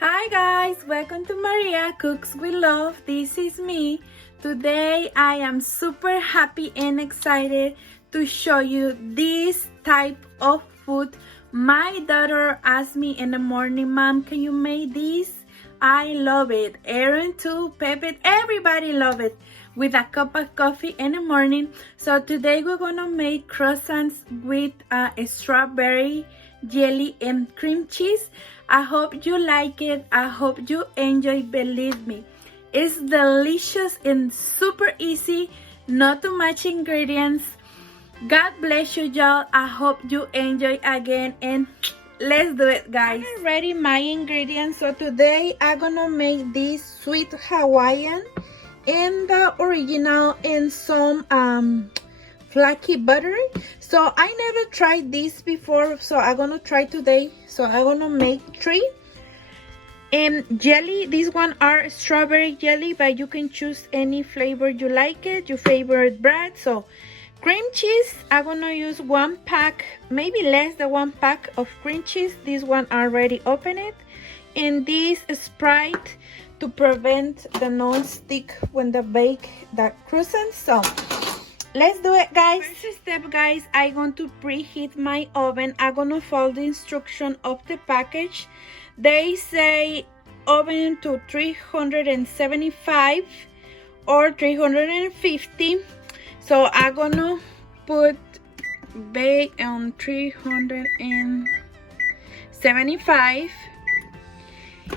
Hi guys, welcome to Maria Cooks with Love. This is me. Today I am super happy and excited to show you this type of food. My daughter asked me in the morning, Mom, can you make this? I love it. Aaron too, Pepe, everybody love it. With a cup of coffee in the morning. So today we're gonna make croissants with a strawberry jelly and cream cheese. I hope you like it. I hope you enjoy. Believe me, it's delicious and super easy. Not too much ingredients. God bless you, y'all. I hope you enjoy again, and let's do it, guys. I ready my ingredients. So today I'm gonna make this sweet Hawaiian and the original and some flaky butter. So I never tried this before, so I'm gonna try today. So I'm gonna make 3. And jelly, these one are strawberry jelly, but you can choose any flavor you like it, your favorite bread. So cream cheese, I'm gonna use 1 pack, maybe less than 1 pack of cream cheese. This one already opened. And this Sprite to prevent the non-stick when they bake the croissants. So let's do it, guys. First step, guys, I'm going to preheat my oven. I'm gonna follow the instruction of the package. They say oven to 375 or 350. So I'm gonna put bake on 375.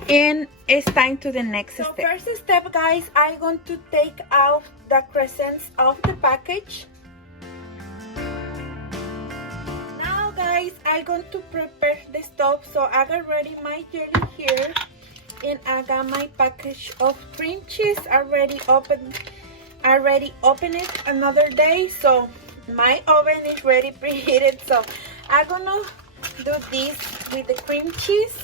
And it's time to the next step. First step, guys, I'm going to take out the crescents of the package. Now, guys, I'm going to prepare the stove. So I got ready my jelly here, and I got my package of cream cheese already opened. I already opened it another day, so my oven is ready preheated. So I'm gonna do this with the cream cheese.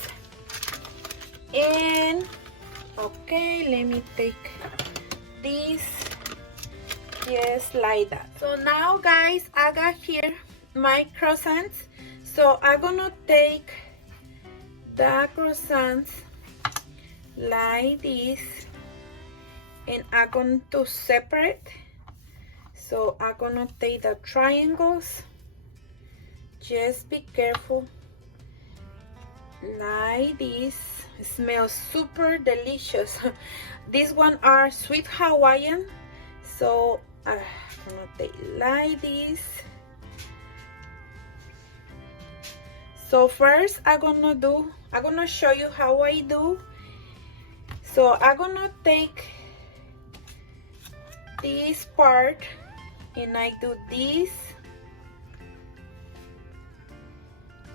And okay, let me take this just like that. So now, guys, I got here my croissants. So I'm gonna take the croissants like this, and I'm going to separate. So I'm gonna take the triangles. Just be careful, like this. It smells super delicious. These one are sweet Hawaiian, so I'm gonna take like this. So first I'm gonna show you how I do. So I'm gonna take this part and I do this.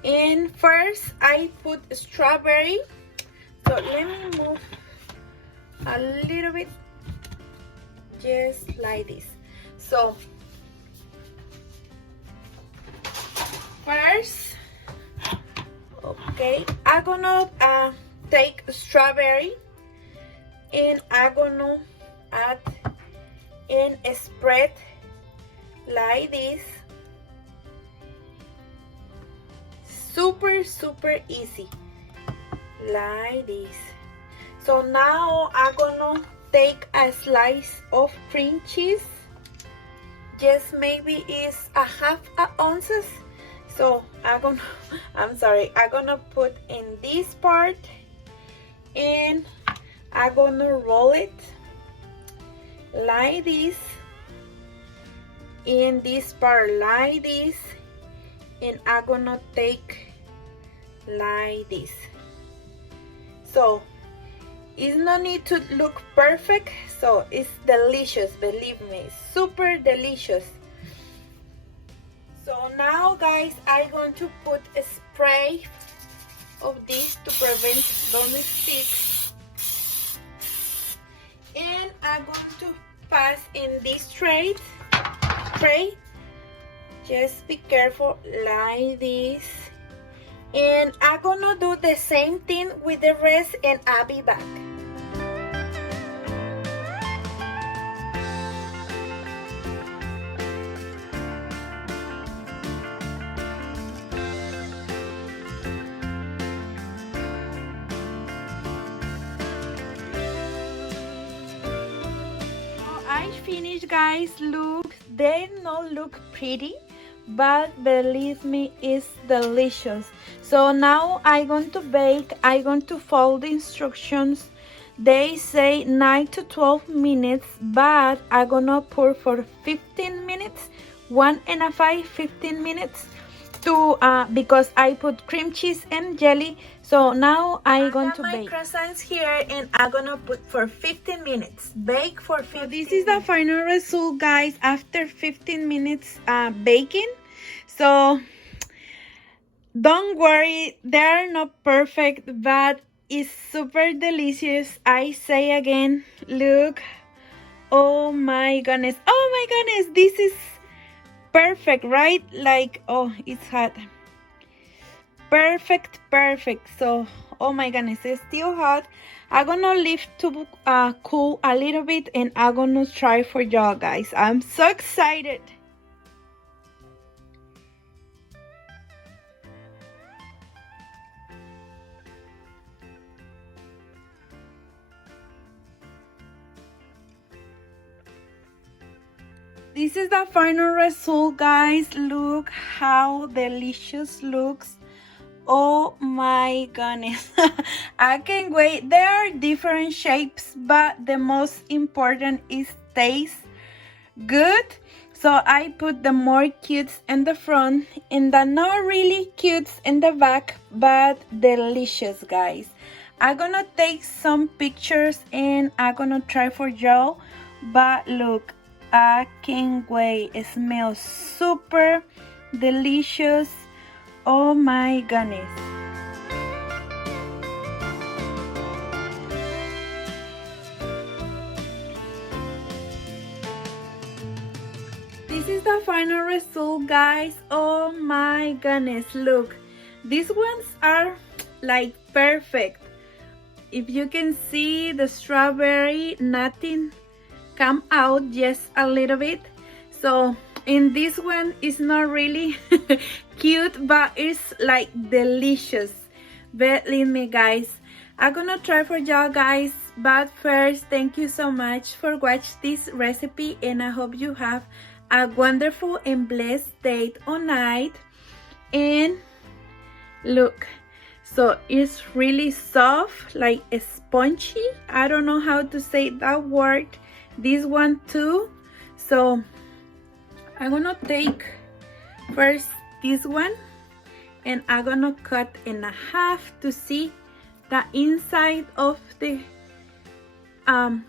And first I put strawberry. So let me move a little bit, just like this. So first, okay, I'm gonna take strawberry, and I'm gonna add and spread like this. Super easy, like this. So now I'm gonna take a slice of cream cheese, just maybe it's a half an ounce. So I'm gonna put in this part, and I'm gonna roll it like this, in this part like this, and I'm gonna take like this. So it's no need to look perfect, so it's delicious, believe me, super delicious. So now, guys, I'm going to put a spray of this to prevent don't stick, and I'm going to pass in this tray. Just be careful, like this. And I'm gonna do the same thing with the rest, and I'll be back. I finished, guys. Look, they don't look pretty, but believe me, it's delicious. So now I'm going to bake. I'm going to follow the instructions. They say 9 to 12 minutes, but I'm gonna pour for 15 minutes, 15 minutes to because I put cream cheese and jelly. So now I'm going to bake. I have my croissants here and I'm gonna put for 15 minutes. Bake for 15 minutes. So this is the final result, guys, after 15 minutes baking. So don't worry, they're not perfect, but it's super delicious. I say again, look. Oh my goodness. Oh my goodness, this is perfect, right? Like, oh, it's hot. Perfect. So, oh my goodness, it's still hot. I'm gonna leave to cool a little bit and I'm gonna try for y'all, guys. I'm so excited. This is the final result, guys. Look how delicious looks. Oh my goodness. I can't wait. There are different shapes, but the most important is taste good. So I put the more cutes in the front and the not really cutes in the back, but delicious, guys. I'm gonna take some pictures and I'm gonna try for y'all. But look, I can't wait. It smells super delicious. Oh my goodness. This is the final result, guys. Oh my goodness. Look, these ones are like perfect. If you can see the strawberry, nothing come out, just a little bit. So in this one it's not really cute, but it's like delicious. Believe me, guys, I'm gonna try for y'all, guys. But first, thank you so much for watching this recipe, and I hope you have a wonderful and blessed day or night. And look, so it's really soft, like spongy. I don't know how to say that word. This one too. So I'm gonna take first this one and I'm gonna cut in half to see the inside of the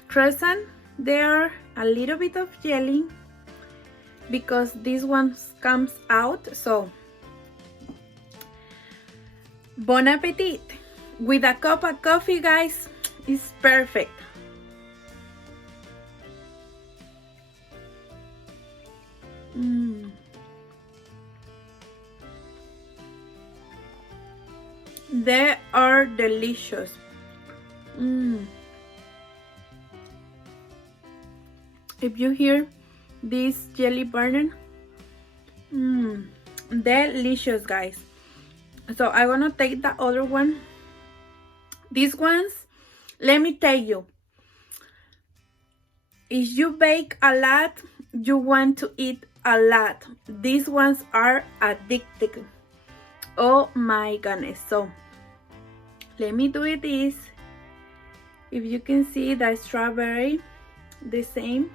crescent. There a little bit of jelly because this one comes out. So bon appetit with a cup of coffee, guys. It's perfect. They are delicious. If you hear this jelly burning, delicious, guys. So I want to take the other one. These ones, let me tell you, if you bake a lot, you want to eat a lot. These ones are addictive. Oh my goodness. So let me do this. If you can see the strawberry, the same.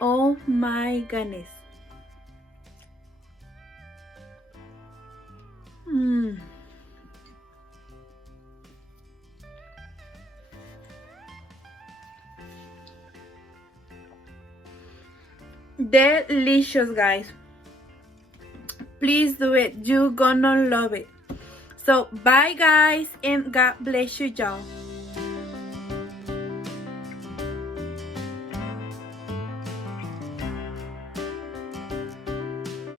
Oh my goodness. Delicious, guys. Please do it. You're gonna love it. So bye, guys, and God bless you, y'all.